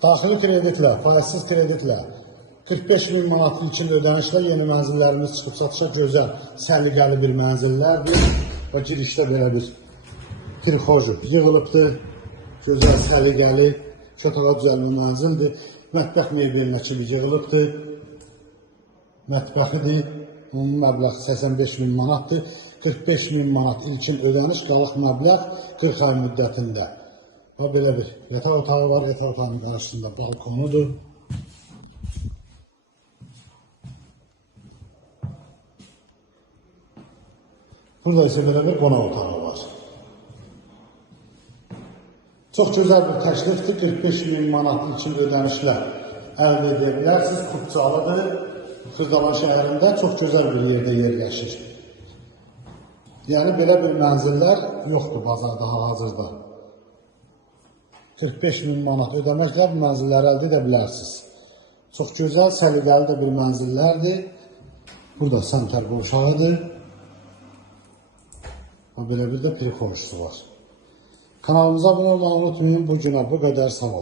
Daxili kreditlə, faizsiz kreditlə 45.000 manat ilkin ödənişlə yeni mənzillərimiz çıxıb satışa gözəl, səliqəli bir mənzillərdir. Və girişdə belə bir trixoju yığılıbdır. Gözəl, səliqəli, şotağa düzəlmə mənzildir. Mətbəx mebelinə kimi yığılıbdır. Mətbəxidir. Onun məbləğ 85.000 manatdır. 45.000 manat ilkin ödəniş, qalıq məbləğ 40 ay müddətində. Və belə bir yataq otağı var. Yataq otağının qarşısında balkonudur. Burada isə belə bir qonaq otağı var. Çox gözəl bir təklifdir. 45.000 manat ilkin ödənişlə əldə edə bilərsiniz. Kubçalıdır. Xırdalan şəhərində çox gözəl bir yerdə yerləşir. Yəni, belə bir mənzillər yoxdur bazarda hal-hazırda. 45.000 manat ödəməklə bu mənzilləri əldə edə bilərsiniz. Çox gözəl, səliqəli də bir mənzillərdir. Burada səmtər qovşağıdır. Belə bir də prixorşusu var. Kanalımıza abunə olmayı unutmayın. Bu günə bu qədər, sağ olun.